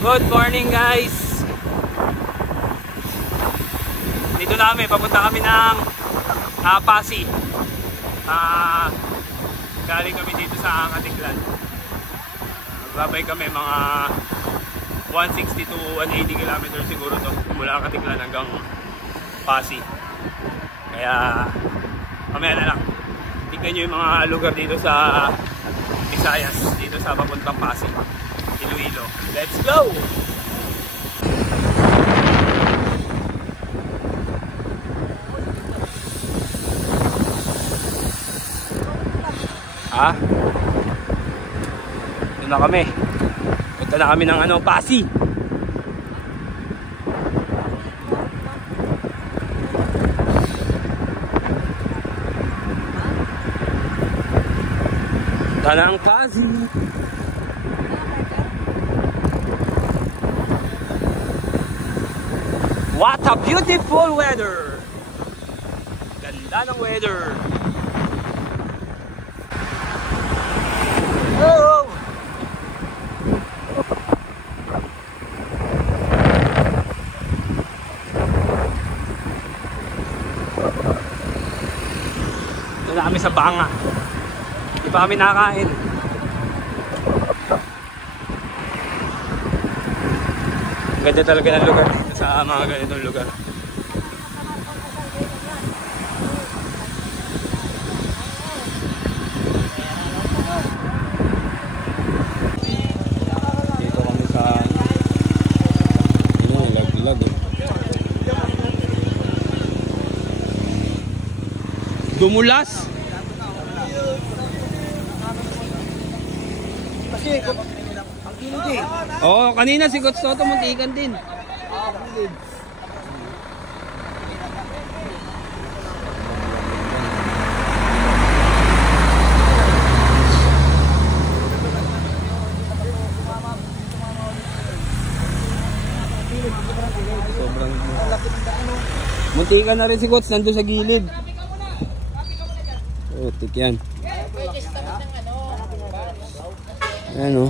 Good morning guys. Dito namin, papunta kami ng Pasig. Galing kami dito sa Katiklan. Babay kami mga 160 to 180 km siguro to mula Katiklan hanggang Pasig. Kaya mamaya na lang. Tignan nyo yung mga lugar dito sa Visayas, dito sa papuntang Pasig, Iloilo. Let's go! Doon na kami. Punta na kami ng Pasig. Punta na ang Pasig. What a beautiful weather! Ganda ng weather. Oh! Ito na kami sa Banga. Di pa kami nakakain. Ganda talaga ng lugar dito sa mga ganitong lugar. Dumulas. Kasi ang kilid eh. Oo, kanina si Coach Toto muntikan din. Sobrang muntikan na rin si Coach, nandun sa gilid. Tik yan. Ayan o.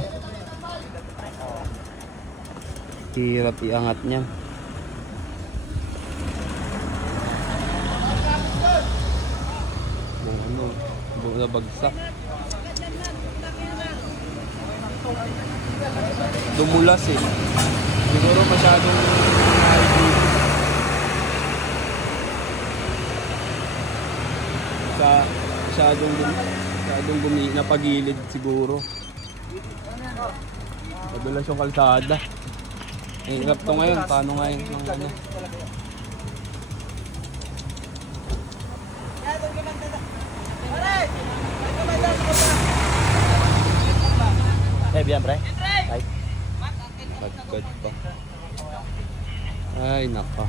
Hirap iangat niya. Buo na bagsak. Dumulas eh. Siguro masyadong masyadong napagilid siguro. Madulas yung kalsada. Hirap to ngayon. Paano ngayon ng ano? Bien, pre. Ay. Magkad pa. Ay, naka.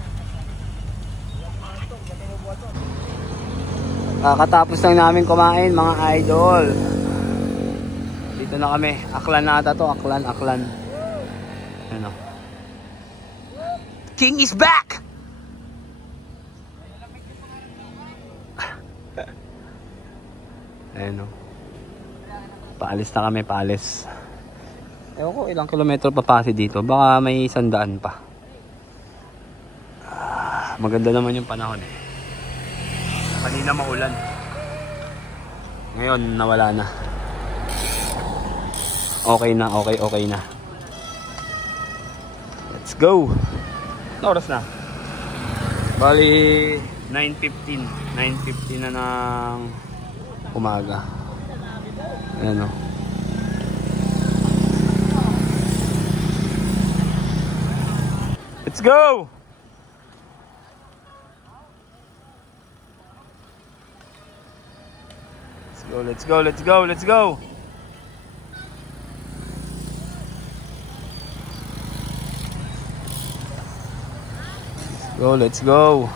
Kakatapos lang namin kumain mga idol. Dito na kami. Aklan na ata to. Aklan. Ano? King is back! Ayan o. Paalis na kami. Paalis. Ewan ko ilang kilometro pa Pasig dito. Baka may 100 pa. Maganda naman yung panahon eh. Kanina maulan. Ngayon nawala na. Okay na, okay na. Let's go. Oras na. Bali 9:15. 9:15 na ng umaga. Ayan o. Let's go. Let's go. Let's go. Let's go. Let's go.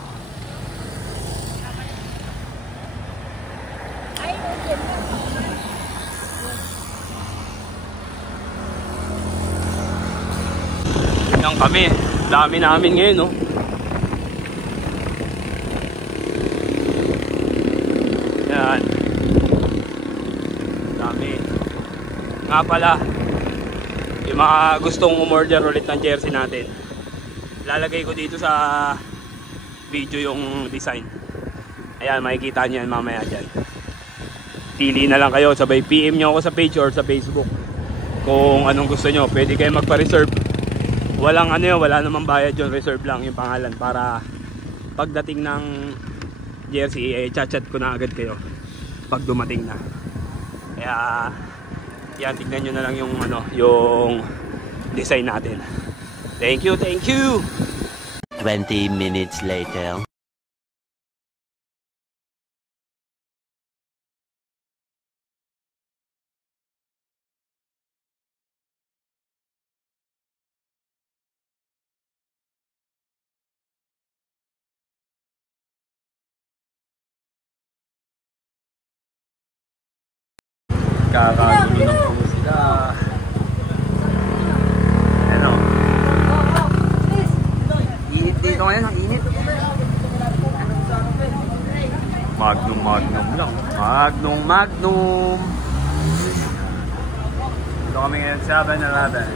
Yan kami. Dami namin ngayon, no? Yan. Dami. Nga pala, yung mga gustong umorder ulit ng jersey natin, lalagay ko dito sa video yung design. Ayan, makikita nyo yan mamaya dyan. Pili na lang kayo, sabay PM nyo ako sa page or sa Facebook kung anong gusto nyo. Pwede kayo magpa-reserve. Walang ano yun, wala namang bayad yun, reserve lang yung pangalan para pagdating ng jersey, chat-chat ko na agad kayo pag dumating na. Kaya yan, tignan nyo na lang yung ano, yung design natin. Thank you, thank you. 20 minutes later. Kakagulo na po sila. Ano? Init dito ngayon, ang init. Magnum lang. Magnum. Ito kami ngayon 7-Eleven.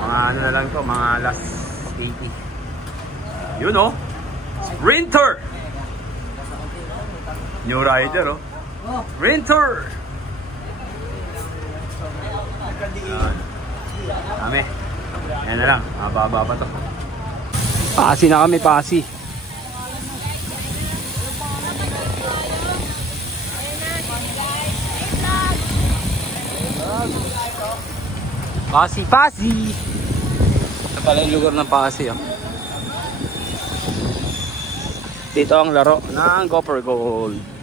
Mga ano na lang to, mga last 80. Yun oh. Sprinter! New rider oh. Sprinter! Kami. Ayan na lang. Mababa pa to. Pasi na kami, pasi. Pasi! Ito pala yung lugar ng Pasi oh. Dito ang laro ng Gopher Gold.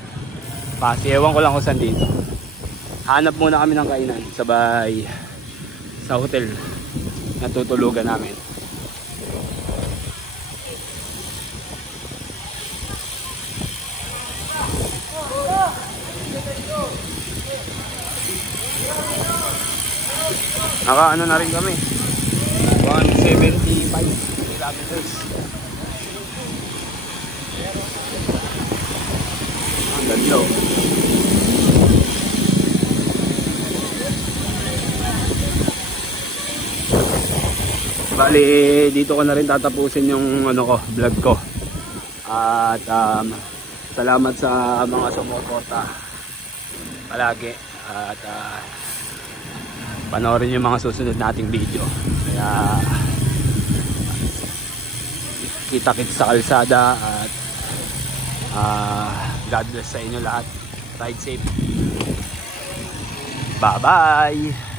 Pasi, ewan ko lang kung saan dito. Hanap muna kami ng kainan sabay sa hotel na tutulugan namin. Naka-ano na rin kami, 175 kilometers. Ang ganda. Bali, dito ko na rin tatapusin yung ano ko, vlog ko. At salamat sa mga sumuporta palagi. At panoorin yung mga susunod nating video. Kaya kita-kits sa kalsada. At God bless sa inyo lahat. Ride safe. Bye bye.